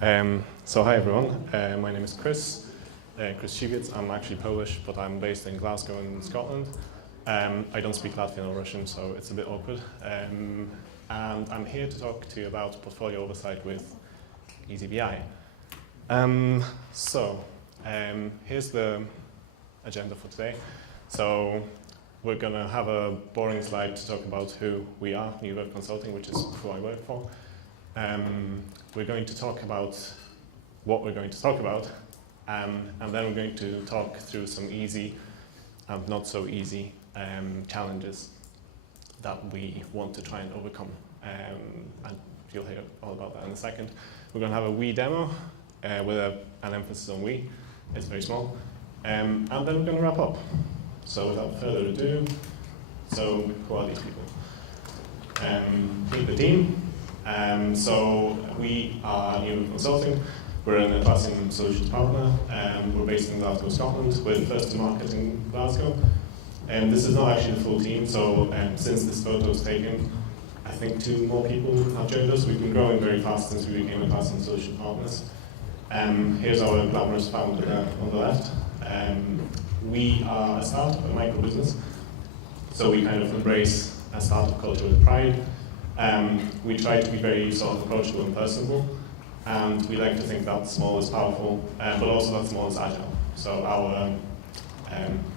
So hi everyone, my name is Kris, Siwiec. I'm actually Polish, but I'm based in Glasgow in Scotland. I don't speak Latvian or Russian, so it's a bit awkward. And I'm here to talk to you about portfolio oversight with eazyBI. Here's the agenda for today. So we're going to have a boring slide to talk about who we are, New Verve Consulting, which is who I work for. We're going to talk about what we're going to talk about, and then we're going to talk through some easy and not so easy challenges that we want to try and overcome. And you'll hear all about that in a second. We're going to have a we demo with an emphasis on we. It's very small. And then we're going to wrap up. So without further ado, so who are these people? Meet the team. So we are New Verve Consulting. We're an advancing solutions partner. We're based in Glasgow, Scotland. We're first to market in Glasgow. This is not actually the full team, so since this photo was taken, I think 2 more people have joined us. We've been growing very fast since we became advancing solution partners. Here's our glamorous founder there on the left. We are a startup, a micro business, so we kind of embrace a startup culture with pride. We try to be very sort of approachable and personable, and we like to think that small is powerful, but also that small is agile. So our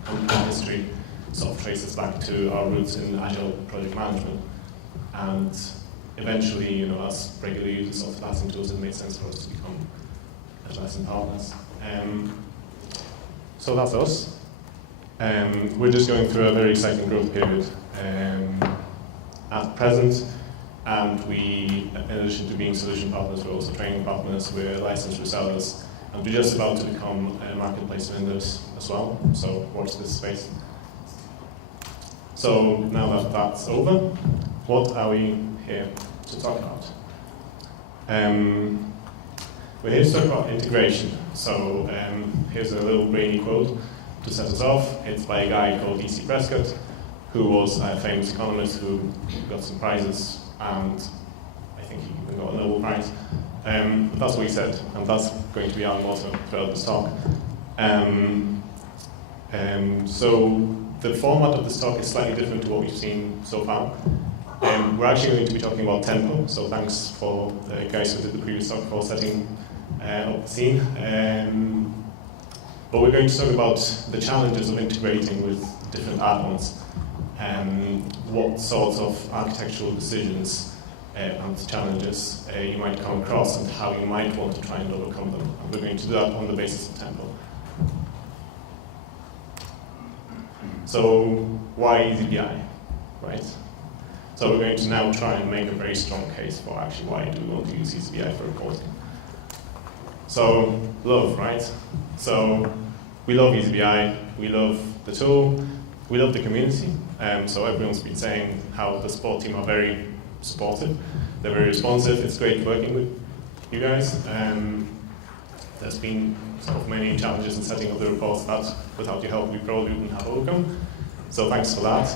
company history sort of traces back to our roots in agile project management, and eventually, as regular users of Latin tools, it made sense for us to become advancing partners. So that's us. We're just going through a very exciting growth period at present. And we, in addition to being solution partners, we're also training partners, we're licensed resellers, and we're just about to become marketplace vendors as well, so watch this space. So now that that's over, what are we here to talk about? We're here to talk about integration. So here's a little brainy quote to set us off. It's by a guy called E.C. Prescott, who was a famous economist who got some prizes, and I think he even got a Nobel Prize. But that's what he said, and that's going to be our motto throughout this talk. So the format of this talk is slightly different to what we've seen so far. We're actually going to be talking about tempo, so thanks for the guys who did the previous talk for setting up the scene. But we're going to talk about the challenges of integrating with different add-ons. What sorts of architectural decisions and challenges you might come across, and how you might want to try and overcome them. And we're going to do that on the basis of tempo. So why eazyBI, right? So we're going to now try and make a very strong case for actually why do we want to use eazyBI for reporting. So love, right? So we love eazyBI, we love the tool, we love the community. So everyone's been saying how the support team are very supportive. They're very responsive. It's great working with you guys. There's been sort of many challenges in setting up the reports that without your help we probably wouldn't have overcome. So thanks for that.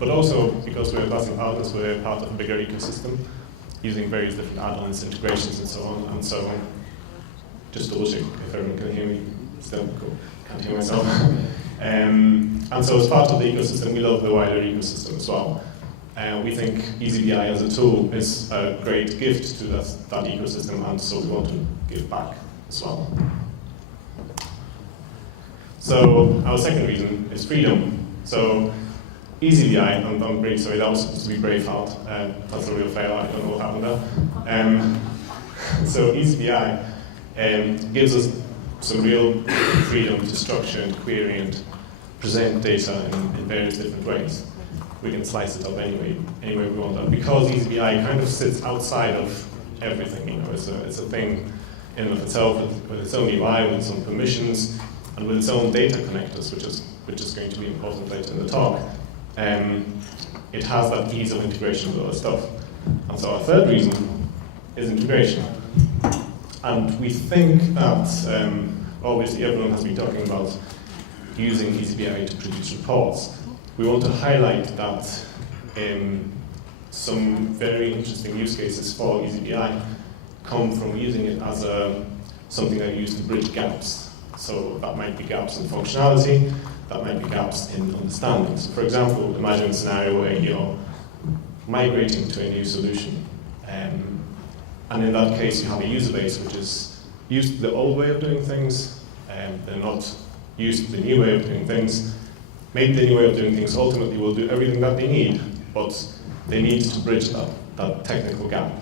But also because we're advancing partners, we're part of a bigger ecosystem using various different add-ons, integrations, and so on. And so just double check if everyone can hear me. Still cool. Can't hear myself. And so as part of the ecosystem, we love the wider ecosystem as well. We think eazyBI as a tool is a great gift to that ecosystem, and so we want to give back as well. So our second reason is freedom. So eazyBI, I'm really sorry, that was supposed to be Braveheart. That's a real fail, I don't know what happened there. So eazyBI gives us some real freedom to structure and query and present data in various different ways. We can slice it up any way we want. And because eazyBI kind of sits outside of everything, it's a thing in and of itself with its own UI, with its own permissions, and with its own data connectors, which is going to be important later in the talk. It has that ease of integration with other stuff. And so our third reason is integration. And we think that, obviously everyone has been talking about using eazyBI to produce reports. We want to highlight that some very interesting use cases for eazyBI come from using it as something that you use to bridge gaps. So that might be gaps in functionality, that might be gaps in understanding. So for example, imagine a scenario where you're migrating to a new solution. And in that case, you have a user base which is used to the old way of doing things, they're not used to the new way of doing things. Maybe the new way of doing things ultimately will do everything that they need, but they need to bridge that technical gap.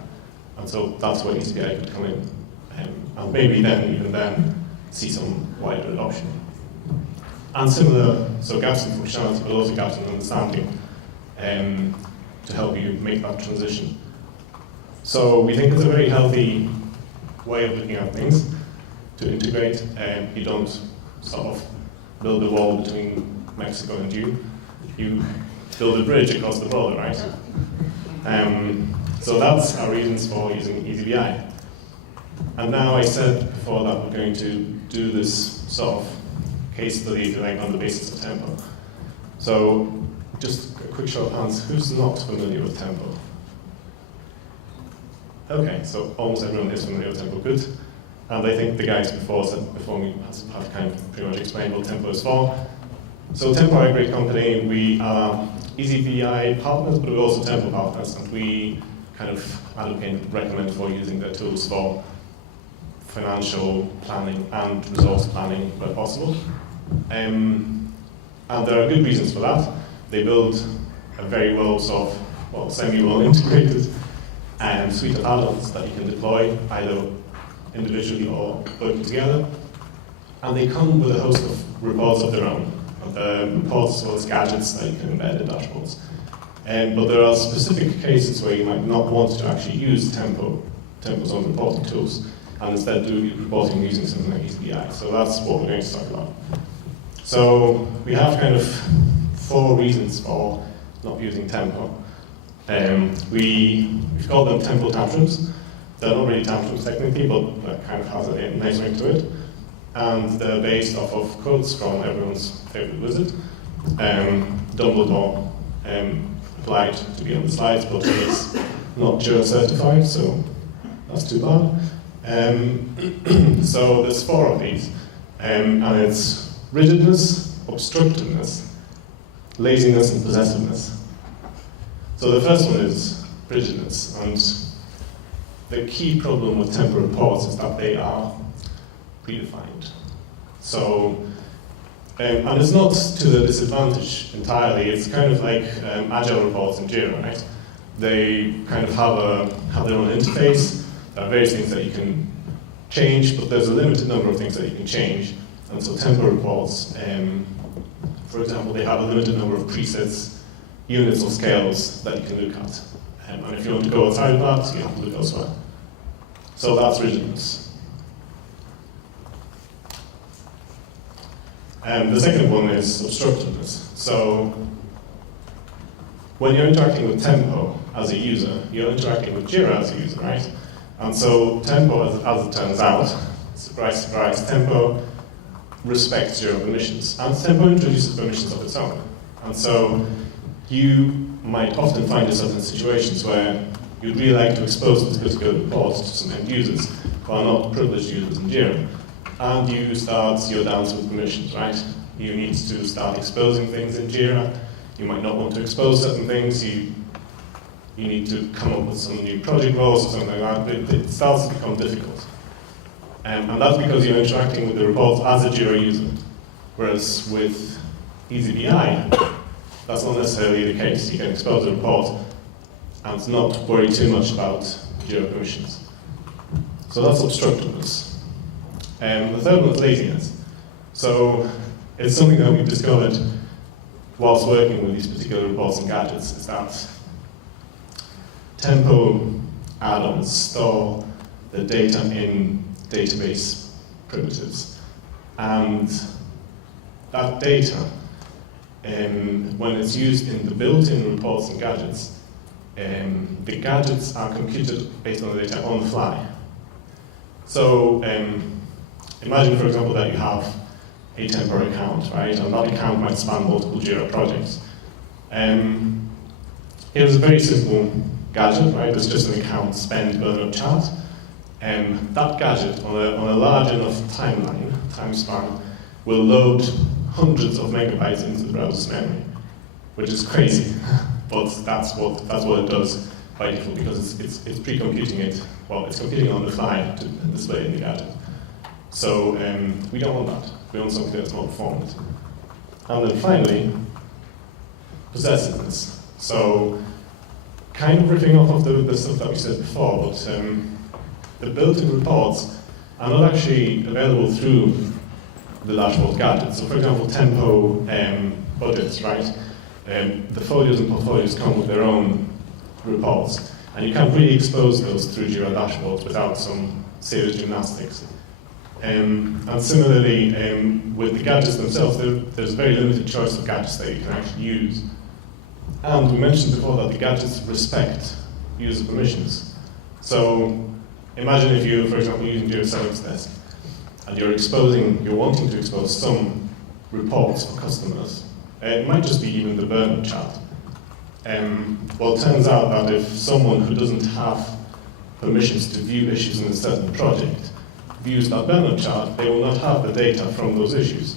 And so that's where eazyBI could come in. And maybe then, even then, see some wider adoption. And similar, so gaps in functionality, but also gaps in understanding to help you make that transition. So we think it's a very healthy way of looking at things to integrate. You don't sort of build a wall between Mexico and you build a bridge across the border, right? So that's our reasons for using eazyBI. And now I said before that we're going to do this sort of case study on the basis of tempo. So just a quick show of hands, who's not familiar with tempo? Okay, so almost everyone is familiar with tempo, good. And I think the guys before me have kind of pretty much explained what tempo is for. So Tempo are a great company. We are eazyBI partners, but we're also Tempo partners, and we kind of recommend for using their tools for financial planning and resource planning where possible. And there are good reasons for that. They build a very semi-well integrated suite of add-ons that you can deploy either individually or working together. And they come with a host of reports of their own. Reports as well as gadgets that you can embed in dashboards. But there are specific cases where you might not want to actually use Tempo's own reporting tools, and instead do reporting using something like eazyBI. So that's what we're going to talk about. So we have kind of 4 reasons for not using Tempo. We've called them Tempo tantrums. They're not really tantrums technically, but that kind of has a nice ring to it. And they're based off of quotes from everyone's favorite wizard, Dumbledore, applied to be on the slides, but he's not Jura certified, so that's too bad. So there's 4 of these, and it's rigidness, obstructiveness, laziness, and possessiveness. So the first one is rigidness, and the key problem with Tempo reports is that they are predefined. So, and it's not to the disadvantage entirely. It's kind of like agile reports in Jira, right? They kind of have their own interface. There are various things that you can change, but there's a limited number of things that you can change. And so Tempo reports, for example, they have a limited number of presets, units or scales that you can look at. And if you want to go outside of that, you have to look elsewhere. So that's rigidness. And the second one is obstructiveness. So when you're interacting with Tempo as a user, you're interacting with Jira as a user, right? And so Tempo, as it turns out, surprise, surprise, Tempo respects Jira permissions. And Tempo introduces permissions of its own. And so you might often find yourself in situations where you'd really like to expose this particular report to some end users who are not privileged users in Jira. And you start your dance with permissions, right? You need to start exposing things in Jira. You might not want to expose certain things. You need to come up with some new project roles or something like that. It starts to become difficult. And that's because you're interacting with the reports as a Jira user. Whereas with eazyBI, that's not necessarily the case. You can expose a report and not worry too much about Jira permissions. So that's obstructiveness. The third one is laziness. So it's something that we've discovered whilst working with these particular reports and gadgets, is that Tempo add-ons store the data in database primitives. And that data, when it's used in the built-in reports and gadgets, the gadgets are computed based on the data on the fly. So imagine, for example, that you have a Tempo account, right? And that account might span multiple Jira projects. Here's a very simple gadget, right? It's just an account spend burn up chat. that gadget on a large enough time span, will load hundreds of megabytes into the browser's memory, which is crazy, but that's what it does by default, because it's pre-computing it. Well, it's computing on the fly to display in the gadget. So we don't want that. We want something that's more performant. And then finally, possessiveness. So kind of riffing off of the stuff that we said before, but the built-in reports are not actually available through the dashboard gadget. So for example, tempo budgets, right? The folios and portfolios come with their own reports, and you can't really expose those through Jira dashboards without some serious gymnastics. And similarly, with the gadgets themselves, there's very limited choice of gadgets that you can actually use. And we mentioned before that the gadgets respect user permissions. So imagine if you, for example, using Jira Service Desk, and you're wanting to expose some reports for customers. It might just be even the burner chart. Well, it turns out that if someone who doesn't have permissions to view issues in a certain project views that burner chart, they will not have the data from those issues.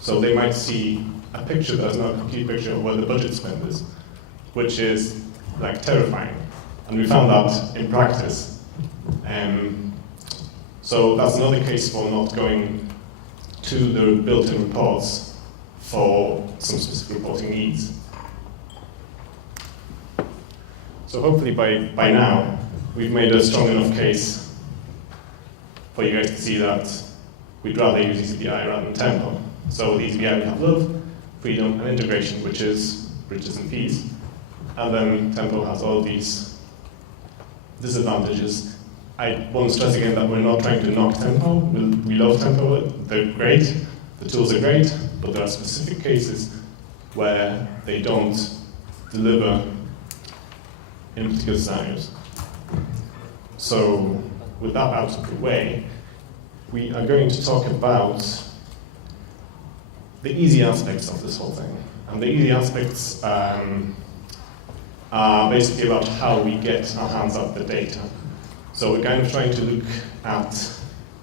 So they might see a picture that's not a complete picture of where the budget spend is, which is like terrifying. And we found that in practice. So that's another case for not going to the built-in reports for some specific reporting needs. So hopefully by now, we've made a strong enough case for you guys to see that we'd rather use eazyBI rather than tempo. So with eazyBI we have love, freedom, and integration, which is riches and peace. And then tempo has all these disadvantages. I want to stress again that we're not trying to knock tempo. We love tempo, they're great, the tools are great, but there are specific cases where they don't deliver in particular scenarios. So with that out of the way, we are going to talk about the easy aspects of this whole thing. And the easy aspects are basically about how we get our hands on the data. So we're kind of trying to look at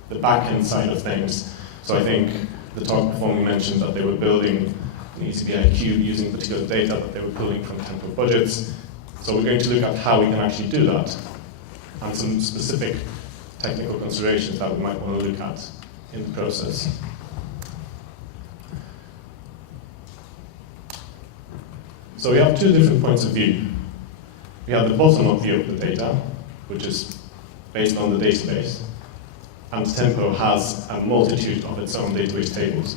the back-end side of things. So I think the talk before we mentioned that they were building an eazyBI cube using particular data that they were pulling from tempo budgets. So we're going to look at how we can actually do that, and some specific technical considerations that we might want to look at in the process. So we have two different points of view. We have the bottom-up view of the data, which is based on the database, and Tempo has a multitude of its own database tables.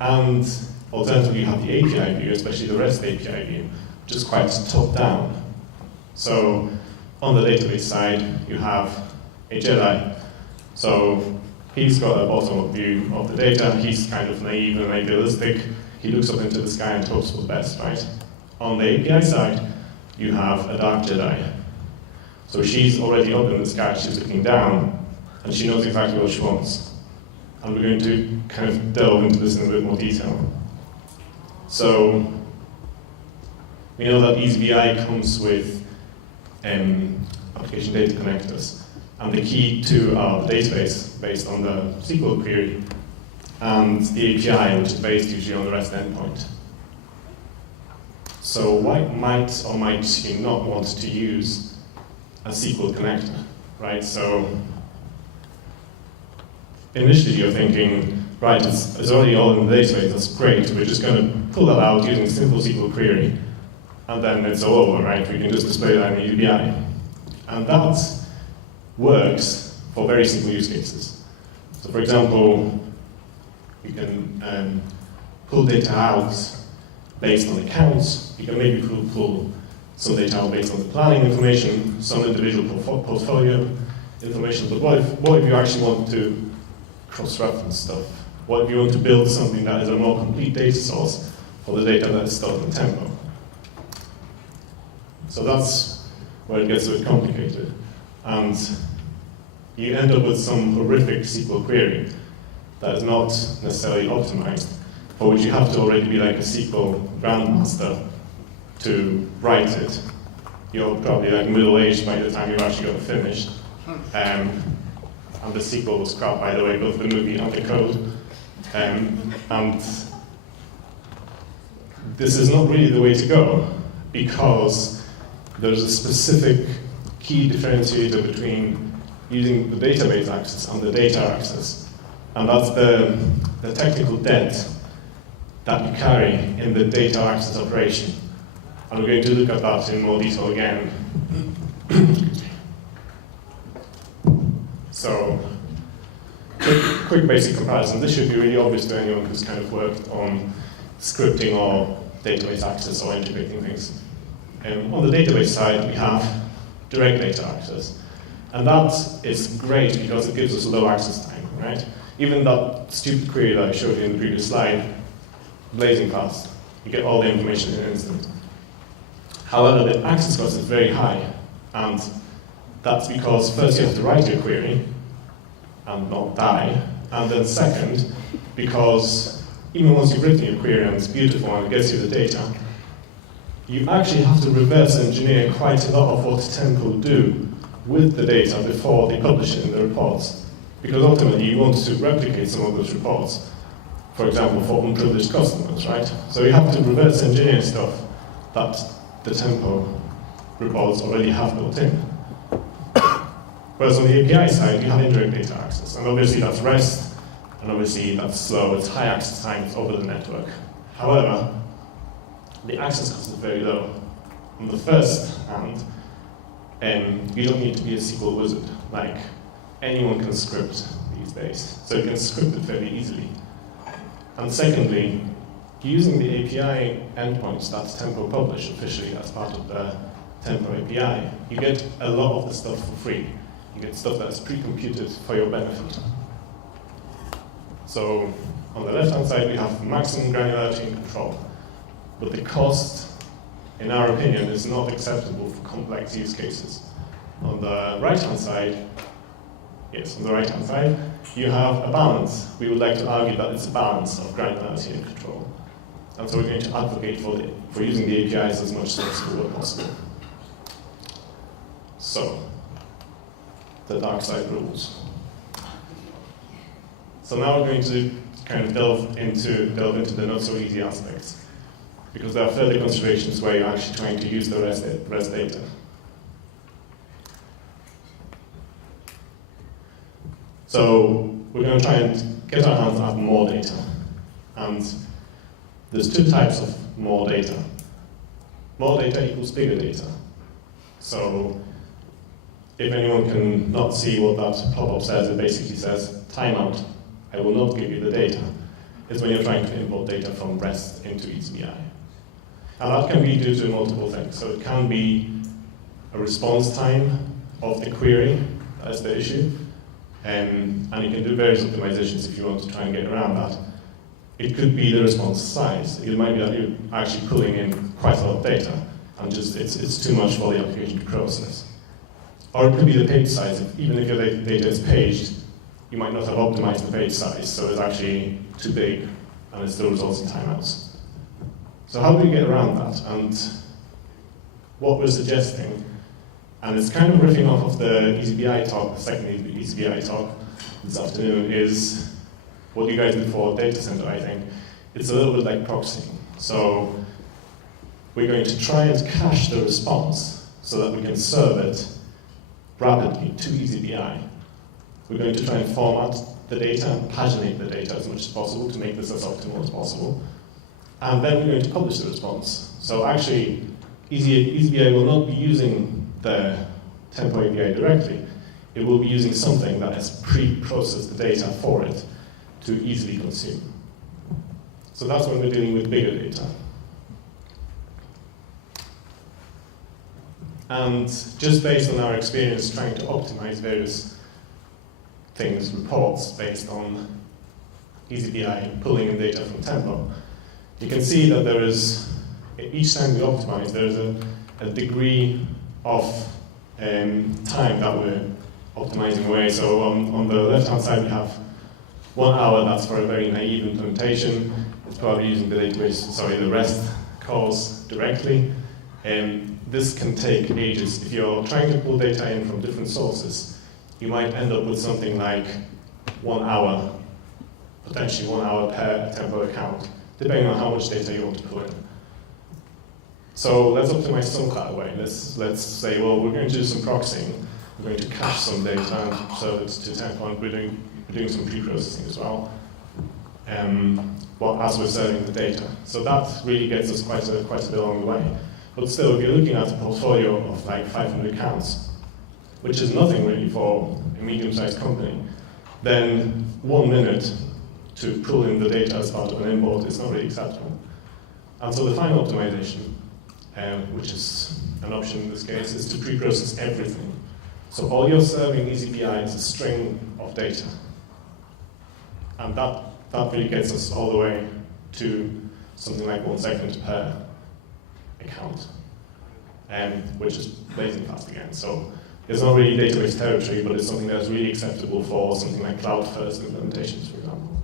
And alternatively, you have the API view, especially the REST API view, which is quite top-down. So on the database side, you have a Jedi. So he's got a bottom-up view of the data. He's kind of naive and idealistic. He looks up into the sky and hopes for the best, right? On the API side, you have a dark Jedi. So she's already up in the sky, she's looking down, and she knows exactly what she wants. And we're going to kind of delve into this in a bit more detail. So we know that eazyBI comes with application data connectors. And the key to our database, based on the SQL query, and the API, which is based usually on the REST endpoint. So why might or might you not want to use a SQL connector, right? So initially you're thinking, right, it's already all in the database, that's great, we're just going to pull that out using a simple SQL query, and then it's all over, right? We can just display that in eazyBI. And that works for very simple use cases. So for example, you can pull data out based on accounts. You can maybe pull some data out based on the planning information, some individual portfolio information. But what if you actually want to cross-reference stuff? What if you want to build something that is a more complete data source for the data that is stored in Tempo? So that's where it gets a bit complicated. And you end up with some horrific SQL query that is not necessarily optimized, for which you have to already be like a SQL grandmaster to write it. You're probably like middle-aged by the time you've actually got it finished. And the sequel was scrapped, by the way, both the movie and the code. And this is not really the way to go, because there's a specific key differentiator between using the database access and the data access. And that's the technical debt that you carry in the data access operation. And we're going to look at that in more detail again. So, quick basic comparison. This should be really obvious to anyone who's kind of worked on scripting or database access or integrating things. On the database side, we have direct data access. And that is great because it gives us low access time, right? Even that stupid query that I showed you in the previous slide, blazing fast. You get all the information in an instant. However, the access cost is very high. And that's because first you have to write your query and not die. And then second, because even once you've written your query and it's beautiful and it gets you the data, you actually have to reverse engineer quite a lot of what Tempo do with the data before they publish it in the reports. Because ultimately you want to replicate some of those reports, for example, for unprivileged customers, right? So you have to reverse engineer stuff that the Tempo reports already have built in. Whereas on the API side, you have indirect data access. And obviously that's REST, and obviously that's slow, it's high access time, it's over the network. However, the access cost is very low. On the first hand, you don't need to be a SQL wizard. Like, anyone can script these days. So you can script it fairly easily. And secondly, using the API endpoints that Tempo publish officially as part of the Tempo API, you get a lot of the stuff for free. You get stuff that's pre-computed for your benefit. So on the left-hand side, we have maximum granularity and control. But the cost, in our opinion, is not acceptable for complex use cases. On the right-hand side, you have a balance. We would like to argue that it's a balance of granularity and control. And so we're going to advocate for using the APIs as much as possible. So, the dark side rules. So now we're going to kind of delve into the not so easy aspects, because there are further considerations where you're actually trying to use the REST data. So we're going to try and get our hands on more data. And there's two types of more data. More data equals bigger data. So if anyone can not see what that pop-up says, it basically says, timeout, I will not give you the data. It's when you're trying to import data from REST into eazyBI. And that can be due to multiple things. So it can be a response time of the query, that's the issue. And you can do various optimizations if you want to try and get around that. It could be the response size. It might be that you're actually pulling in quite a lot of data, and just it's too much for the application to process. Or it could be the page size. Even if your data is paged, you might not have optimized the page size, so it's actually too big, and it still results in timeouts. So how do we get around that? And what we're suggesting, and it's kind of riffing off of the eazyBI talk, the second eazyBI talk this afternoon, is what you guys did for data center, I think. It's a little bit like proxying. So we're going to try and cache the response so that we can serve it rapidly to eazyBI. We're going to try and format the data and paginate the data as much as possible to make this as optimal as possible. And then we're going to publish the response. So actually, eazyBI will not be using the Tempo API directly. It will be using something that has pre-processed the data for it to easily consume. So that's when we're dealing with bigger data. And just based on our experience trying to optimize various things, reports based on eazyBI pulling in data from Tempo, you can see that there is, each time we optimize, there's a degree of time that we're optimizing away. So on the left-hand side, we have 1 hour. That's for a very naive implementation. It's probably using the REST calls directly. This can take ages. If you're trying to pull data in from different sources, you might end up with something like 1 hour, potentially 1 hour per tempo account, depending on how much data you want to pull in. So let's optimize some cloud way. Let's say, well, we're going to do some proxying. We're going to cache some data and serve it to tempo, and we're doing some pre-processing as well. As we're serving the data. So that really gets us quite a bit along the way. But still, if you're looking at a portfolio of like 500 accounts, which is nothing really for a medium-sized company, then 1 minute to pull in the data as part of an import is not really acceptable. And so the final optimization, which is an option in this case, is to pre-process everything. So all you're serving eazyBI is a string of data. And that really gets us all the way to something like 1 second per account, which is blazing fast again. So it's not really database territory, but it's something that's really acceptable for something like cloud-first implementations, for example.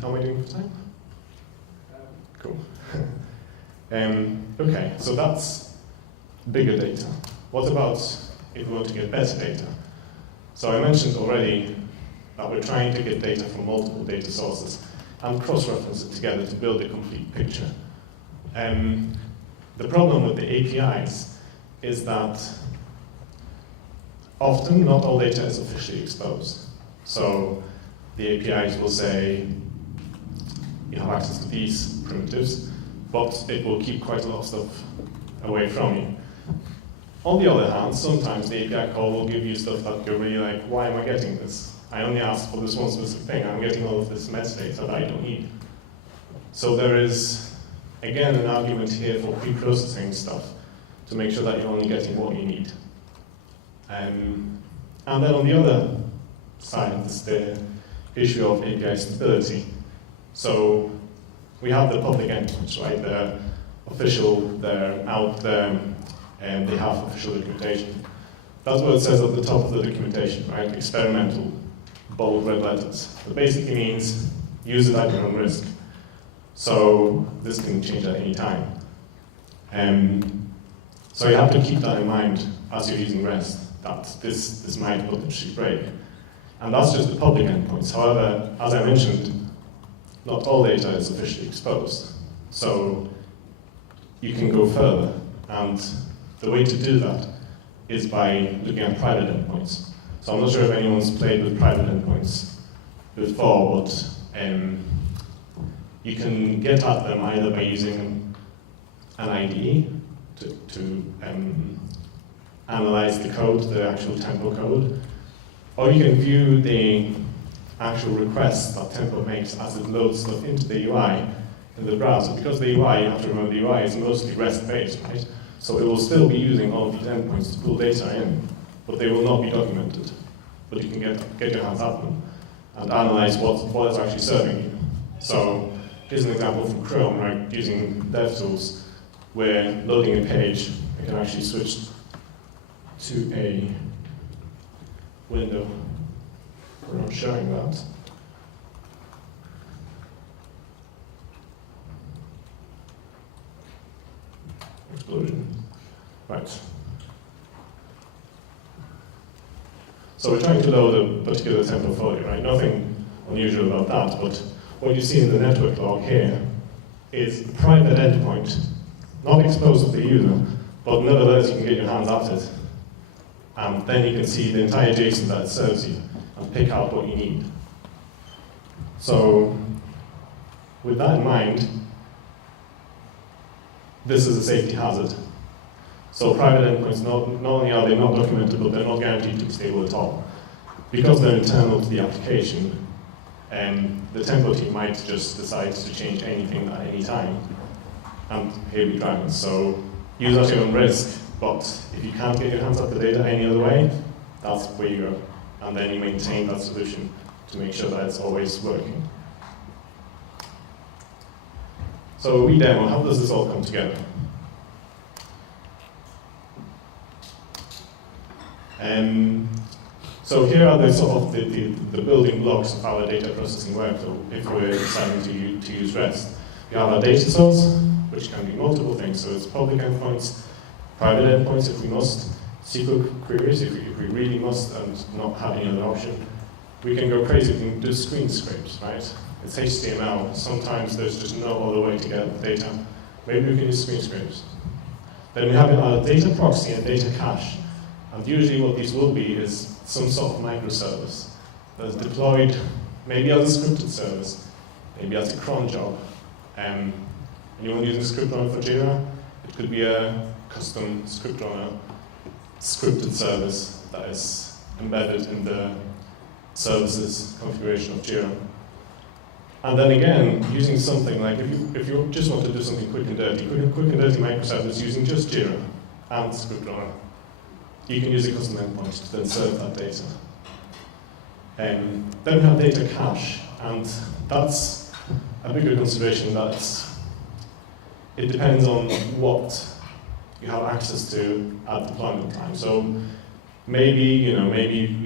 How am I doing for time? Cool. Okay, so that's bigger data. What about if we want to get better data? So I mentioned already that we're trying to get data from multiple data sources and cross-reference it together to build a complete picture. The problem with the APIs is that often not all data is officially exposed. So the APIs will say you have access to these primitives, but it will keep quite a lot of stuff away from you. On the other hand, sometimes the API call will give you stuff that you're really like, why am I getting this? I only asked for this one specific thing. I'm getting all of this metadata that I don't need. So there is, again, an argument here for pre-processing stuff to make sure that you're only getting what you need. And then on the other side, there's the issue of API stability. So we have the public endpoints, right? They're official, they're out there, and they have official documentation. That's what it says at the top of the documentation, right? Experimental, bold red letters. That basically means use it at your own risk. So this can change at any time. So you have to keep that in mind as you're using REST, that this might potentially break. And that's just the public endpoints. However, as I mentioned, not all data is officially exposed. So you can go further. And the way to do that is by looking at private endpoints. So I'm not sure if anyone's played with private endpoints before, but you can get at them either by using an IDE to analyze the code, the actual tempo code, or you can view the actual requests that tempo makes as it loads stuff into the UI in the browser. Because the UI, you have to remember, the UI is mostly REST-based, right? So it will still be using all of these endpoints to pull data in, but they will not be documented. But you can get your hands at them and analyze what it's actually serving you. So here's an example from Chrome, right? Using DevTools, where loading a page, I can actually switch to a window where I'm showing that. Explosion. Right. So we're trying to load a particular tempo folio, right? Nothing unusual about that, but what you see in the network log here is a private endpoint, not exposed to the user, but nevertheless you can get your hands at it. And then you can see the entire JSON that it serves you and pick out what you need. So with that in mind, this is a safety hazard. So private endpoints, not only are they not documented, but they're not guaranteed to be stable at all. Because they're internal to the application, the tempo team might just decide to change anything at any time. And here we dragons. So use at your own risk, but if you can't get your hands at the data any other way, that's where you go. And then you maintain that solution to make sure that it's always working. So we demo, how does this all come together? So here are the sort of the building blocks of our data processing workflow if we're deciding to use REST. We have our data source, which can be multiple things. So it's public endpoints, private endpoints if we must. SQL queries, if we really must and not have any other option, we can go crazy. We can do screen scrapes, right? It's HTML. Sometimes there's just no other way to get the data. Maybe we can use screen scrapes. Then we have a data proxy and data cache. And usually what these will be is some sort of microservice that's deployed maybe as a scripted service, maybe as a cron job. Anyone using script runner for Jira? It could be a custom script runner scripted service that is embedded in the services configuration of Jira. And then again, using something like, if you just want to do something quick and dirty microservice using just Jira and script runner, you can use a custom endpoint to then serve that data. Then we have data cache, and that's a bigger consideration. It depends on what you have access to at deployment time. So maybe you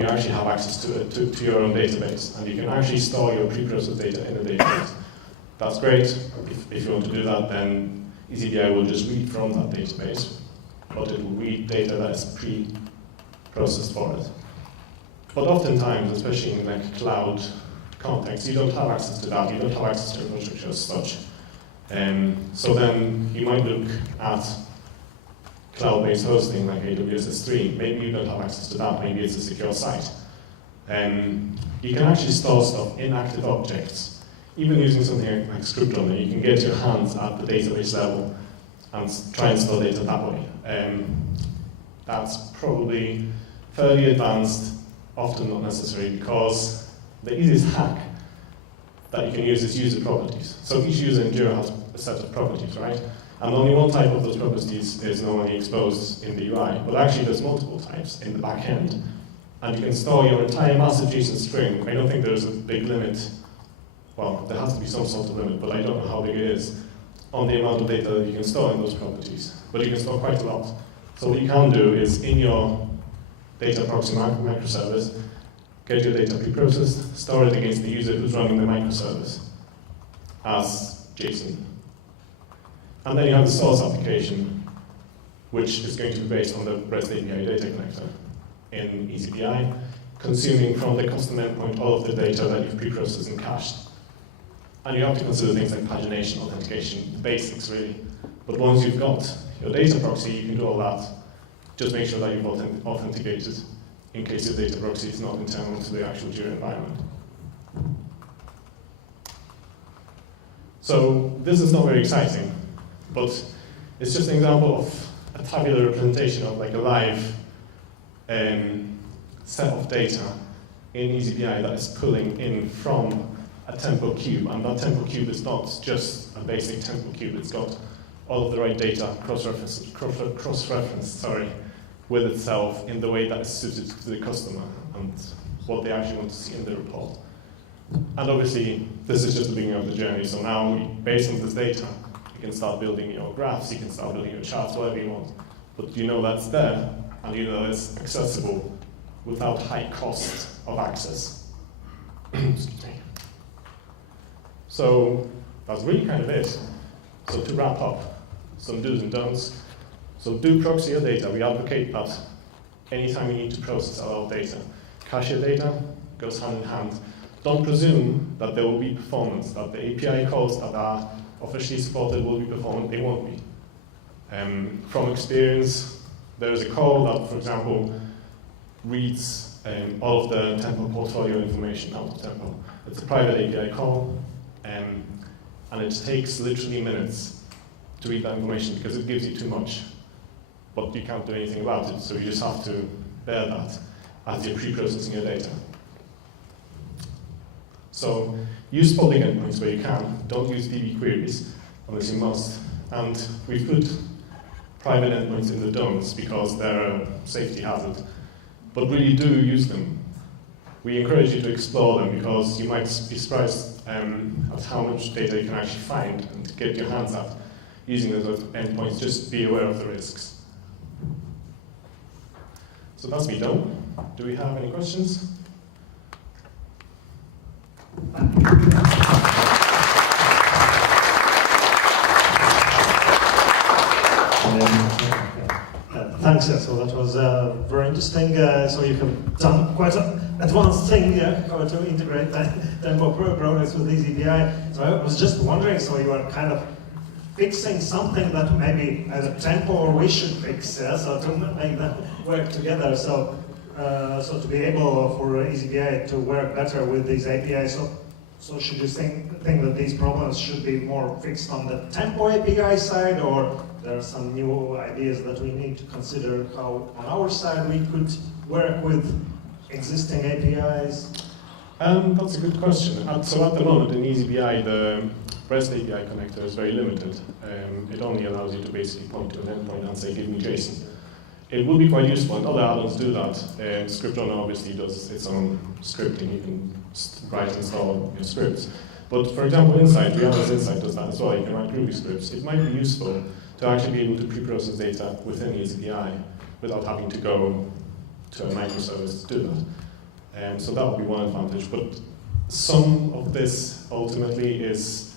actually have access to your own database, and you can actually store your pre-processed data in a database. That's great. If you want to do that, then eazyBI will just read from that database, but it will read data that is pre-processed for it. But oftentimes, especially in like cloud context, you don't have access to that. You don't have access to infrastructure as such. So then you might look at cloud-based hosting like AWS S3. Maybe you don't have access to that. Maybe it's a secure site. You can actually store stuff in active objects. Even using something like script runner, you can get your hands at the database level and try and store data that way. That's probably fairly advanced, often not necessary, because the easiest hack that you can use is user properties. So each user in Jira has a set of properties, right? And only one type of those properties is normally exposed in the UI, but actually there's multiple types in the back end. And you can store your entire massive JSON string. I don't think there's a big limit. Well, there has to be some sort of limit, but I don't know how big it is on the amount of data that you can store in those properties. But you can store quite a lot. So what you can do is in your data proxy microservice, get your data pre-processed, store it against the user who's running the microservice as JSON. And then you have the source application, which is going to be based on the REST API data connector in eazyBI, consuming from the custom endpoint all of the data that you've pre-processed and cached. And you have to consider things like pagination, authentication, the basics really. But once you've got your data proxy, you can do all that. Just make sure that you've authenticated in case your data proxy is not internal to the actual Jira environment. So this is not very exciting, but it's just an example of a tabular representation of like a live set of data in eazyBI that is pulling in from a tempo cube, and that tempo cube is not just a basic tempo cube, it's got all of the right data cross-referenced with itself in the way that is suited to the customer and what they actually want to see in the report. And obviously, this is just the beginning of the journey, so now, based on this data, you can start building your graphs, you can start building your charts, whatever you want. But you know that's there, and you know it's accessible without high cost of access. Excuse me. So that's really kind of it. So to wrap up, some do's and don'ts. So do proxy your data. We advocate that anytime you need to process a lot of data. Cache your data goes hand in hand. Don't presume that there will be performance, that the API calls that are officially supported will be performant. They won't be. From experience, there is a call that, for example, reads all of the Tempo portfolio information out of Tempo. It's a private API call, and it takes literally minutes to read that information because it gives you too much, but you can't do anything about it, so you just have to bear that as you're pre-processing your data. So use public endpoints where you can. Don't use DB queries unless you must. And we've put private endpoints in the don'ts because they're a safety hazard. But really do use them. We encourage you to explore them because you might be surprised at how much data you can actually find and get your hands at using those endpoints. Just be aware of the risks. So that's me done. Do we have any questions? Thanks thanks. So that was very interesting. So you have done quite an advanced thing, how to integrate Tempo products with eazyBI. So I was just wondering, so you are kind of fixing something that maybe either Tempo or we should fix, so to make them work together. So to be able for eazyBI to work better with these APIs. So should you think that these problems should be more fixed on the Tempo API side, or there are some new ideas that we need to consider how on our side we could work with existing APIs? That's a good question. So at the moment in eazyBI, the REST API connector is very limited. It only allows you to basically point to an endpoint and say, give me JSON. It would be quite useful, and other add-ons do that. ScriptRunner obviously does its own scripting. You can write and install your scripts. But for example, Insight, Rihanna's Insight does that as well. You can write Ruby scripts. It might be useful to actually be able to pre-process data within eazyBI without having to go to a microservice to do that. So that would be one advantage. But some of this ultimately is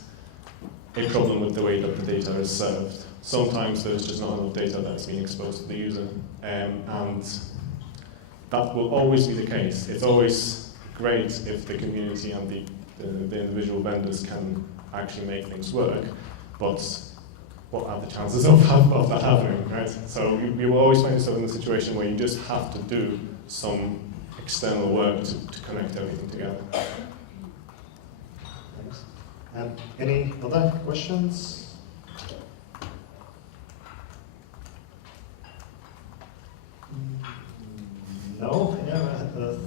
a problem with the way that the data is served. Sometimes there's just not enough data that's being exposed to the user, and that will always be the case. It's always great if the community and the individual vendors can actually make things work, but what are the chances of that happening, right? So you will always find yourself in a situation where you just have to do some external work to connect everything together. Thanks. Any other questions? No,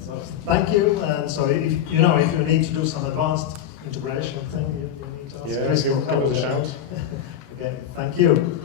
so thank you. And so if you need to do some advanced integration thing, you need to ask Kris. Give us a shout. Okay, thank you.